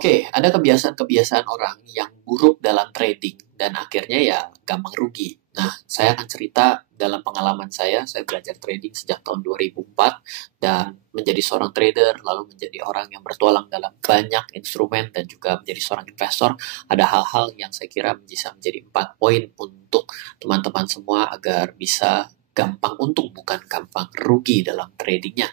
Oke, ada kebiasaan-kebiasaan orang yang buruk dalam trading dan akhirnya ya gampang rugi. Nah, saya akan cerita dalam pengalaman saya belajar trading sejak tahun 2004 dan menjadi seorang trader, lalu menjadi orang yang bertualang dalam banyak instrumen dan juga menjadi seorang investor. Ada hal-hal yang saya kira bisa menjadi 4 poin untuk teman-teman semua agar bisa gampang untung, bukan gampang rugi dalam tradingnya.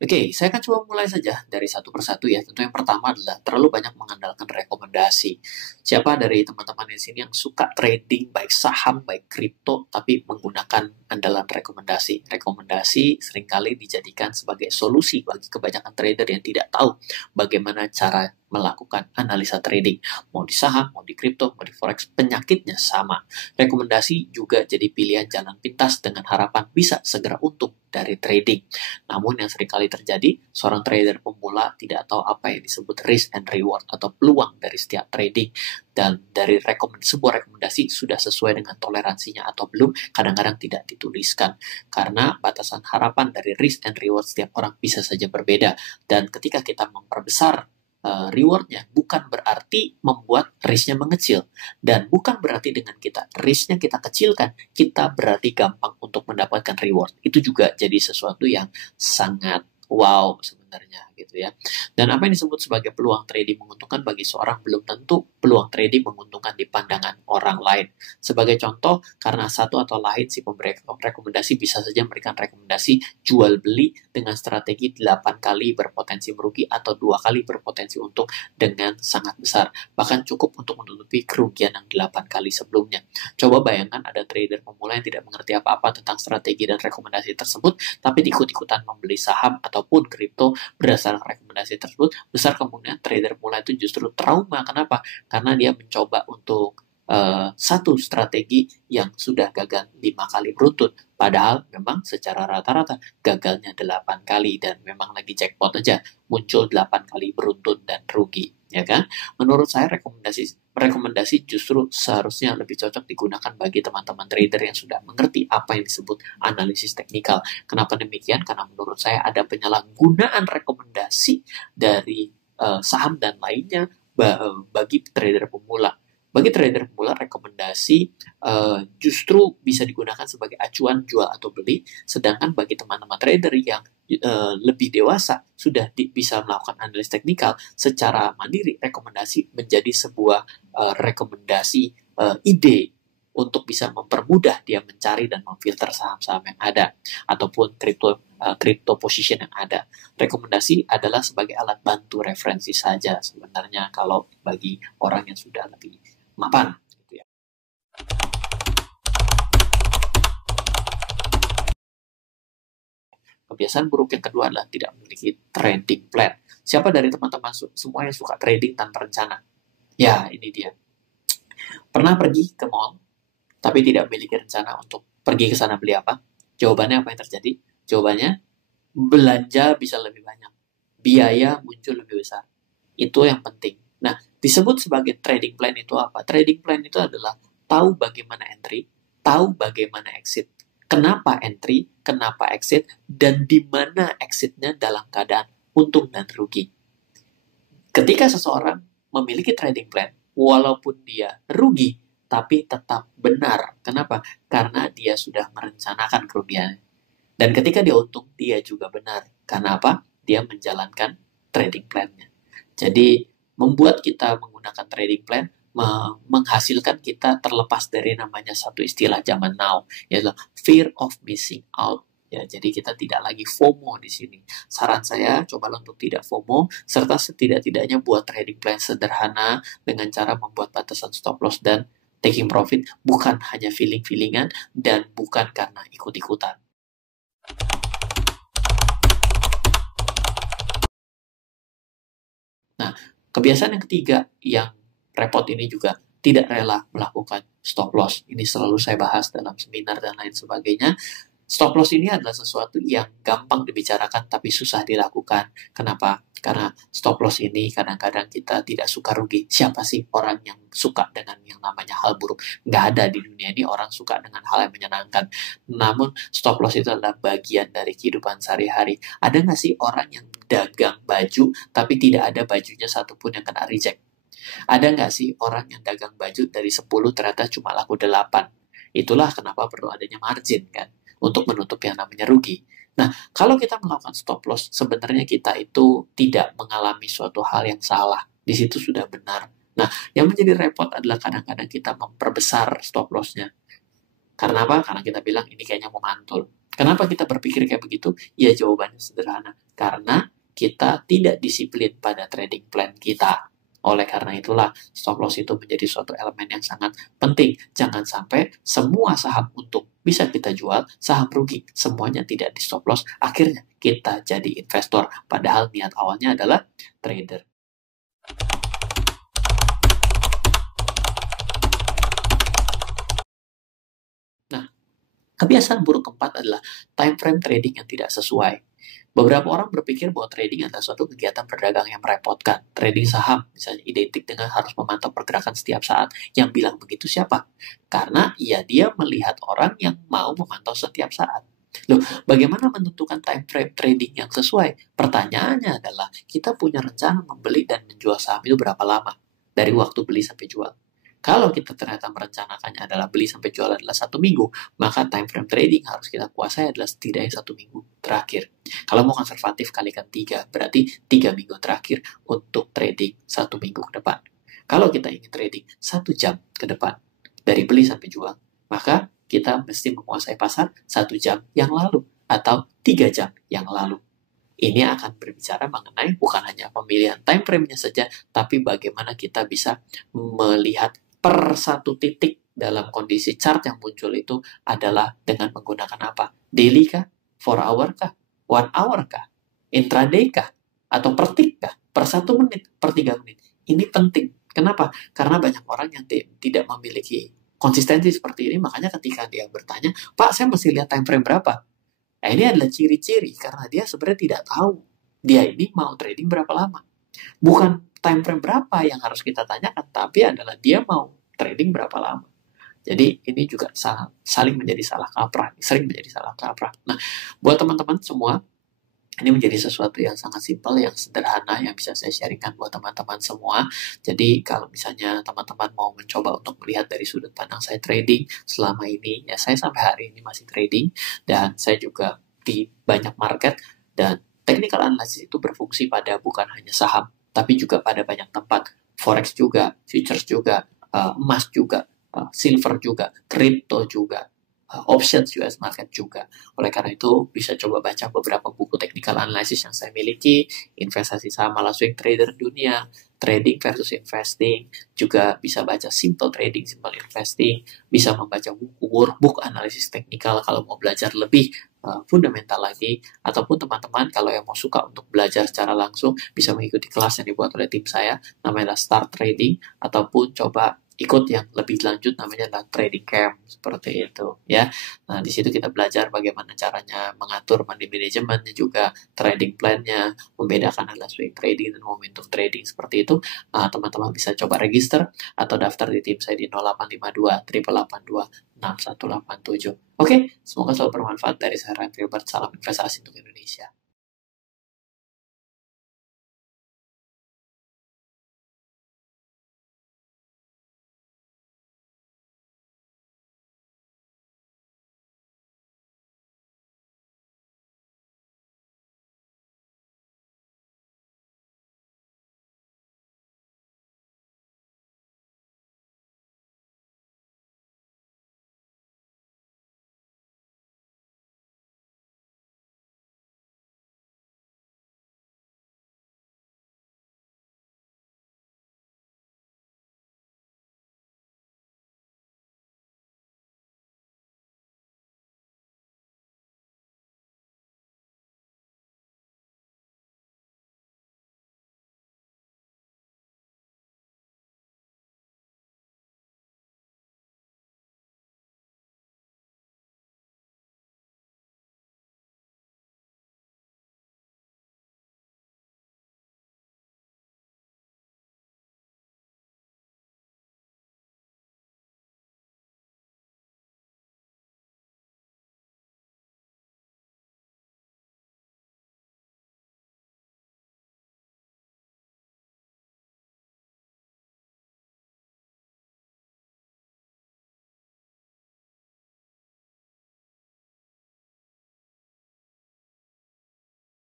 Oke, saya akan coba mulai saja dari satu persatu ya. Tentu yang pertama adalah terlalu banyak mengandalkan rekomendasi. Siapa dari teman-teman di sini yang suka trading, baik saham, baik kripto, tapi menggunakan andalan rekomendasi? Rekomendasi seringkali dijadikan sebagai solusi bagi kebanyakan trader yang tidak tahu bagaimana cara melakukan analisa trading. Mau di saham, mau di kripto, mau di forex, penyakitnya sama. Rekomendasi juga jadi pilihan jalan pintas dengan harapan bisa segera untung dari trading. Namun yang seringkali terjadi, seorang trader pemula tidak tahu apa yang disebut risk and reward atau peluang dari setiap trading. Dan dari sebuah rekomendasi sudah sesuai dengan toleransinya atau belum, kadang-kadang tidak dituliskan. Karena batasan harapan dari risk and reward setiap orang bisa saja berbeda. Dan ketika kita memperbesar rewardnya, bukan berarti membuat risknya mengecil. Dan bukan berarti dengan kita risknya kita kecilkan, kita berarti gampang untuk mendapatkan reward. Itu juga jadi sesuatu yang sangat wow sebenarnya gitu ya. Dan apa yang disebut sebagai peluang trading menguntungkan bagi seorang belum tentu peluang trading menguntungkan di pandangan orang lain. Sebagai contoh, karena satu atau lain si pemberi rekomendasi bisa saja memberikan rekomendasi jual beli dengan strategi 8 kali berpotensi merugi atau 2 kali berpotensi untung dengan sangat besar. Bahkan cukup untuk menutupi kerugian yang 8 kali sebelumnya. Coba bayangkan ada trader pemula yang tidak mengerti apa-apa tentang strategi dan rekomendasi tersebut, tapi ikut-ikutan membeli saham ataupun kripto berdasarkan rekomendasi tersebut. Besar kemungkinan trader pemula itu justru trauma. Kenapa? Karena dia mencoba untuk satu strategi yang sudah gagal 5 kali beruntun. Padahal memang secara rata-rata gagalnya 8 kali dan memang lagi jackpot aja muncul 8 kali beruntun dan rugi, ya kan? Menurut saya rekomendasi justru seharusnya lebih cocok digunakan bagi teman-teman trader yang sudah mengerti apa yang disebut analisis teknikal. Kenapa demikian? Karena menurut saya ada penyalahgunaan rekomendasi dari saham dan lainnya bagi trader pemula. Bagi trader pemula, rekomendasi justru bisa digunakan sebagai acuan jual atau beli, sedangkan bagi teman-teman trader yang lebih dewasa sudah bisa melakukan analisis teknikal secara mandiri, rekomendasi menjadi sebuah rekomendasi ide untuk bisa mempermudah dia mencari dan memfilter saham-saham yang ada ataupun crypto position yang ada. Rekomendasi adalah sebagai alat bantu referensi saja sebenarnya kalau bagi orang yang sudah lebih mapan gitu ya. Kebiasaan buruk yang kedua adalah tidak memiliki trading plan. Siapa dari teman-teman semua yang suka trading tanpa rencana? Ya, ini dia. Pernah pergi ke mall, tapi tidak memiliki rencana untuk pergi ke sana beli apa? Jawabannya apa yang terjadi? Jawabannya, belanja bisa lebih banyak. Biaya muncul lebih besar. Itu yang penting. Nah, disebut sebagai trading plan itu apa? Trading plan itu adalah tahu bagaimana entry, tahu bagaimana exit. Kenapa entry, kenapa exit, dan di mana exitnya dalam keadaan untung dan rugi. Ketika seseorang memiliki trading plan, walaupun dia rugi, tapi tetap benar. Kenapa? Karena dia sudah merencanakan kerugiannya. Dan ketika dia untung, dia juga benar. Karena apa? Dia menjalankan trading plan-nya. Jadi, membuat kita menggunakan trading plan menghasilkan kita terlepas dari namanya satu istilah zaman now, yaitu fear of missing out. Ya, jadi kita tidak lagi FOMO di sini. Saran saya, cobalah untuk tidak FOMO, serta setidak-tidaknya buat trading plan sederhana dengan cara membuat batasan stop loss dan taking profit, bukan hanya feeling-feelingan dan bukan karena ikut-ikutan. Nah, kebiasaan yang ketiga yang repot ini juga tidak rela melakukan stop loss. Ini selalu saya bahas dalam seminar dan lain sebagainya. Stop loss ini adalah sesuatu yang gampang dibicarakan tapi susah dilakukan. Kenapa? Karena stop loss ini kadang-kadang kita tidak suka rugi. Siapa sih orang yang suka dengan yang namanya hal buruk? Nggak ada di dunia ini orang suka dengan hal yang menyenangkan. Namun stop loss itu adalah bagian dari kehidupan sehari-hari. Ada nggak sih orang yang dagang baju tapi tidak ada bajunya satupun yang kena reject? Ada nggak sih orang yang dagang baju dari 10 ternyata cuma laku 8? Itulah kenapa perlu adanya margin kan, untuk menutup yang namanya rugi. Nah, kalau kita melakukan stop loss, sebenarnya kita itu tidak mengalami suatu hal yang salah. Di situ sudah benar. Nah, yang menjadi repot adalah kadang-kadang kita memperbesar stop loss-nya. Karena apa? Karena kita bilang ini kayaknya mau mantul. Kenapa kita berpikir kayak begitu? Ya jawabannya sederhana. Karena kita tidak disiplin pada trading plan kita. Oleh karena itulah, stop loss itu menjadi suatu elemen yang sangat penting. Jangan sampai semua saham untung bisa kita jual, saham rugi, semuanya tidak di stop loss. Akhirnya kita jadi investor, padahal niat awalnya adalah trader. Nah, kebiasaan buruk keempat adalah time frame trading yang tidak sesuai. Beberapa orang berpikir bahwa trading adalah suatu kegiatan berdagang yang merepotkan. Trading saham misalnya identik dengan harus memantau pergerakan setiap saat. Yang bilang begitu siapa? Karena ya dia melihat orang yang mau memantau setiap saat. Loh, bagaimana menentukan time frame trading yang sesuai? Pertanyaannya adalah, kita punya rencana membeli dan menjual saham itu berapa lama? Dari waktu beli sampai jual. Kalau kita ternyata merencanakannya adalah beli sampai jual adalah 1 minggu, maka time frame trading harus kita kuasai adalah setidaknya 1 minggu terakhir. Kalau mau konservatif kalikan 3, berarti 3 minggu terakhir untuk trading 1 minggu ke depan. Kalau kita ingin trading 1 jam ke depan, dari beli sampai jual, maka kita mesti menguasai pasar 1 jam yang lalu, atau 3 jam yang lalu. Ini akan berbicara mengenai bukan hanya pemilihan time frame-nya saja, tapi bagaimana kita bisa melihat per satu titik dalam kondisi chart yang muncul itu adalah dengan menggunakan apa? Daily kah? 4 hour kah? 1 hour kah? Intraday kah? Atau per tick kah? Per 1 menit? Per 3 menit? Ini penting. Kenapa? Karena banyak orang yang tidak memiliki konsistensi seperti ini, makanya ketika dia bertanya, Pak, saya mesti lihat time frame berapa? Nah, ini adalah ciri-ciri karena dia sebenarnya tidak tahu dia ini mau trading berapa lama. Bukan time frame berapa yang harus kita tanyakan, tapi adalah dia mau trading berapa lama. Jadi ini juga saling menjadi salah kaprah, sering menjadi salah kaprah. Nah, buat teman-teman semua, ini menjadi sesuatu yang sangat simpel, yang sederhana, yang bisa saya sharingkan buat teman-teman semua. Jadi kalau misalnya teman-teman mau mencoba untuk melihat dari sudut pandang saya trading selama ini, ya saya sampai hari ini masih trading, dan saya juga di banyak market, dan technical analysis itu berfungsi pada bukan hanya saham, tapi juga pada banyak tempat, forex juga, futures juga, emas juga, silver juga, crypto juga, options US market juga. Oleh karena itu, bisa coba baca beberapa buku technical analysis yang saya miliki, investasi saham ala swing trader dunia, trading versus investing, juga bisa baca simple trading, simple investing, bisa membaca buku workbook analisis teknikal kalau mau belajar lebih fundamental lagi, ataupun teman-teman kalau yang mau suka untuk belajar secara langsung bisa mengikuti kelas yang dibuat oleh tim saya, namanya Start Trading, ataupun coba ikut yang lebih lanjut namanya adalah trading camp seperti itu ya. Nah, di situ kita belajar bagaimana caranya mengatur money management juga trading plan-nya, membedakan adalah swing trading dan momentum trading seperti itu. Teman-teman bisa coba register atau daftar di tim saya di 0852 882 6187. Oke, semoga selalu bermanfaat. Dari saya Ryan Filbert, salam investasi untuk Indonesia.